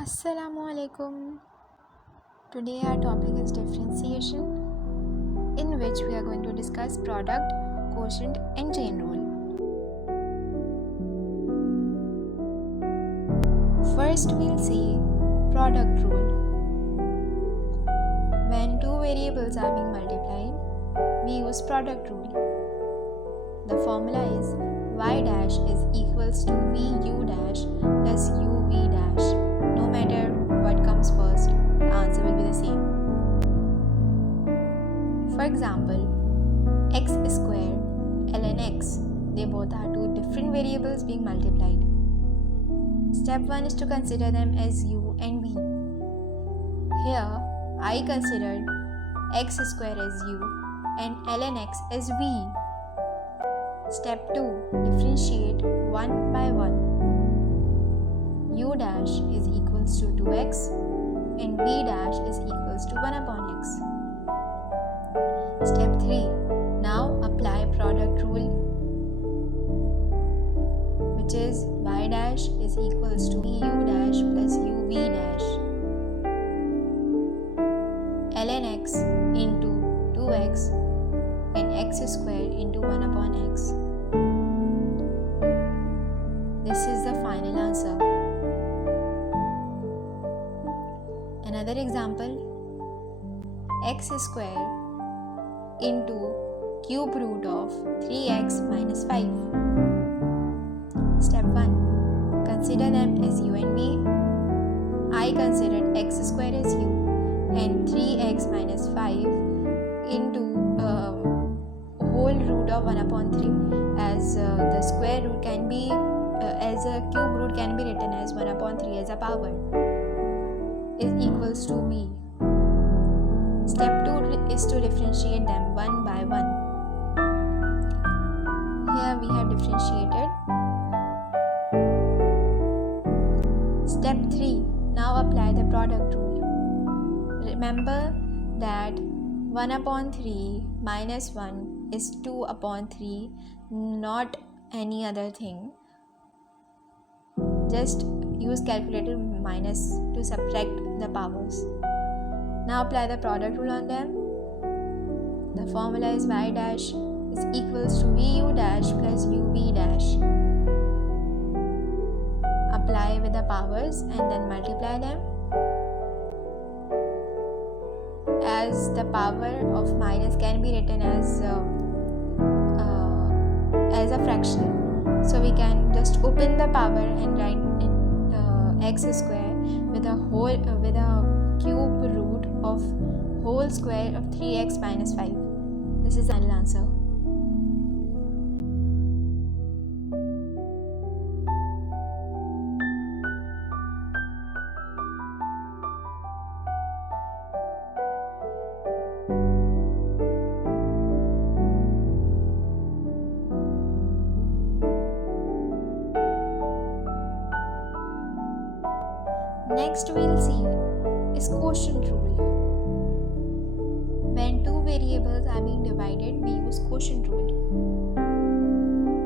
Assalamu alaikum. Today our topic is differentiation, in which we are going to discuss product, quotient and chain rule. First we'll see product rule. When two variables are being multiplied, we use product rule. The formula is y dash is equals to vu dash plus uv dash. No matter what comes first, the answer will be the same. For example, x square, ln x, they both are two different variables being multiplied. Step 1 is to consider them as u and v. Here, I considered x square as u and ln x as v. Step 2, differentiate 1 by 1. U dash is equals to 2x and v dash is equals to 1 upon x. Step 3. Now apply product rule, which is y dash is equals to u dash plus uv dash ln x into 2x and x square into 1 upon x. This is the final answer. Another example, x square into cube root of 3x minus 5. Step 1. Consider them as u and v. I considered x square as u and 3x minus 5 into whole root of 1 upon 3, as the square root can be as a cube root can be written as 1 upon 3 as a power, is equals to v. Step 2 is to differentiate them one by one. Here we have differentiated. Step 3. Now apply the product rule. Remember that 1 upon 3 minus 1 is 2 upon 3, not any other thing. Just use calculator minus to subtract the powers. Now apply the product rule on them. The formula is y dash is equals to vu dash plus uv dash. Apply with the powers and then multiply them. As the power of minus can be written as a fraction, so we can just open the power and write x square with a cube root of whole square of 3x minus 5. This is the final answer. Next we'll see is quotient rule. When two variables are being divided, we use quotient rule.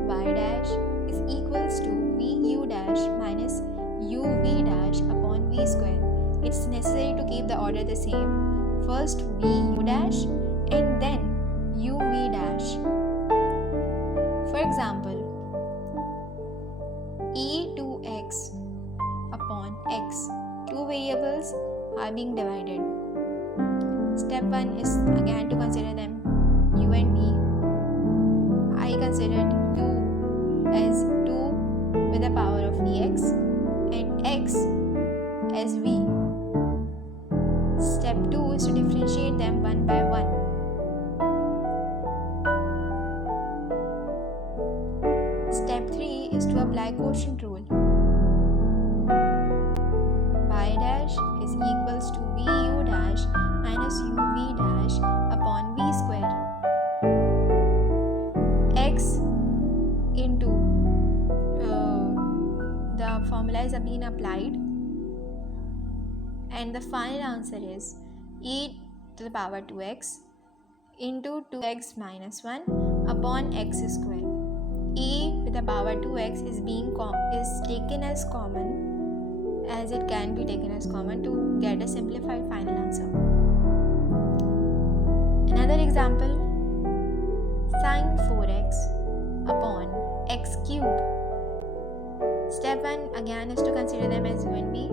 Y dash is equals to vu dash minus uv dash upon v square. It's necessary to keep the order the same. First vu dash and then uv dash. For example, e2x upon x. Two variables are being divided. Step 1 is again to consider them u and v. I considered u as 2 with the power of vx and x as v. Step 2 is to differentiate them one by one. Step 3 is to apply quotient rule. Y dash is equals to vu dash minus uv dash upon v square. X into the formulas are being applied, and the final answer is e to the power 2x into 2x minus 1 upon x square. E with the power 2x is taken as common, as it can be taken as common to get a simplified final answer. Another example, sine 4x upon x cube. Step 1 again is to consider them as u and v.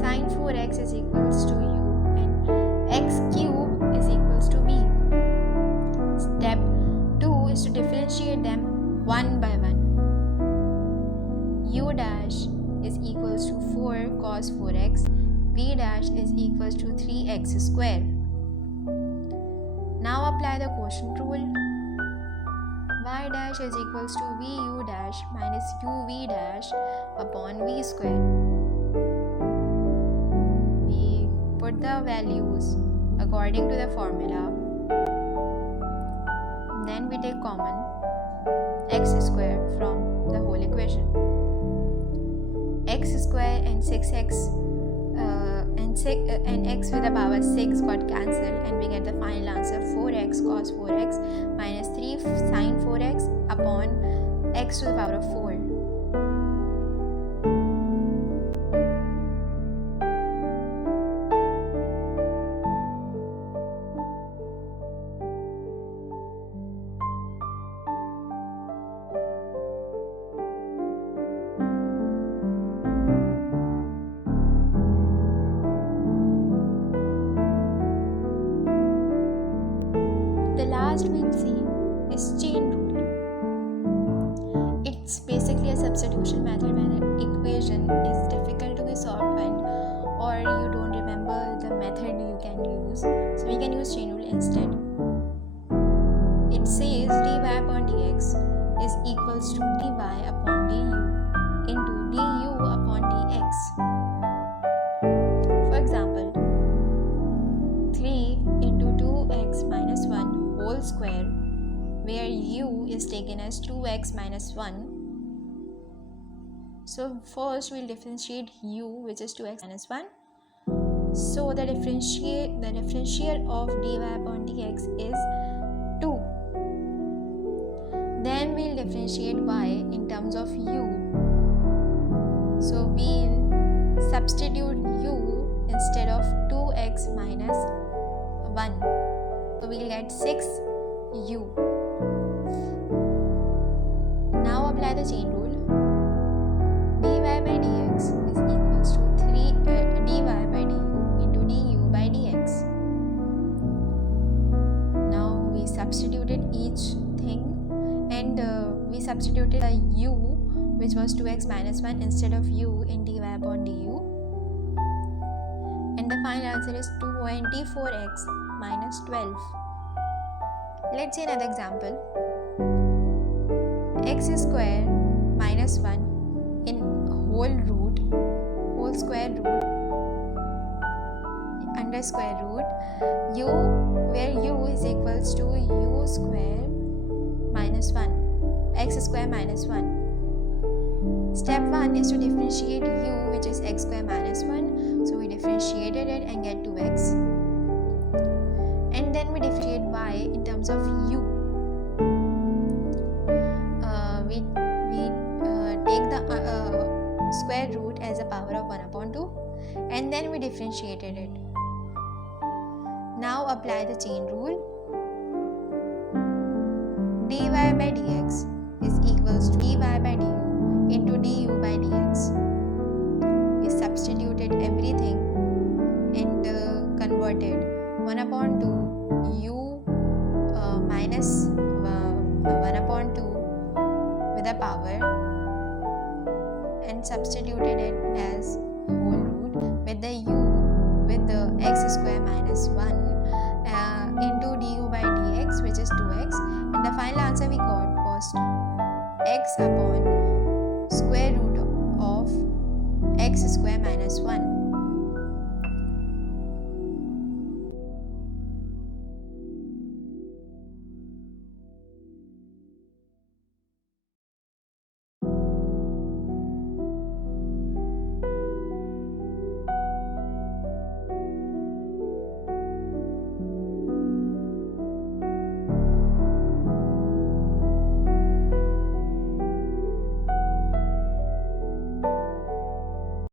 Sine 4x is equals to u and x cube is equals to v. Step 2 is to differentiate them one by one. U dash is equals to 4 cos 4x, v dash is equals to 3x square. Now apply the quotient rule. Y dash is equals to vu dash minus uv dash upon v square. We put the values according to the formula. Then we take common x square from the whole equation. X square and 6x and x with the power 6 got cancelled, and we get the final answer 4x cos 4x minus 3 sin 4x upon x to the power of 4. The last we'll see is chain rule. It's basically a substitution method when an equation is difficult to be solved or you don't remember the method you can use. So we can use chain rule instead. It says dy upon dx is equals to dy upon du into du upon dx. For example, 3 into 2x minus 1 whole square, where u is taken as 2x minus 1. So first we'll differentiate u, which is 2x minus 1. So the differential of dy upon dx is 2. Then we'll differentiate y in terms of u. So we'll substitute u instead of 2x minus 1. So we'll get 6u. Now apply the chain rule. Dy by dx is equals to 3 dy by du into du by dx. Now we substituted each thing, and we substituted a u, which was 2x minus 1 instead of u in dy upon du. And the final answer is 24x minus 12. Let's see another example. X square minus 1 in whole square root under square root u, where u is equals to u square minus 1, x square minus 1. Step 1 is to differentiate u, which is x square minus 1. So we differentiated it and get 2x. And then we differentiate y in terms of u. We take the square root as a power of 1 upon 2, and then we differentiated it. Now apply the chain rule. Dy by dx is equals to dy by du into du by dx. We substituted everything and converted 1 upon 2 u minus 1 upon 2 with a power, and substituted it as whole root with the u with the x square minus 1 into du by dx, which is 2x, and the final answer we got was x upon square root of x square minus 1.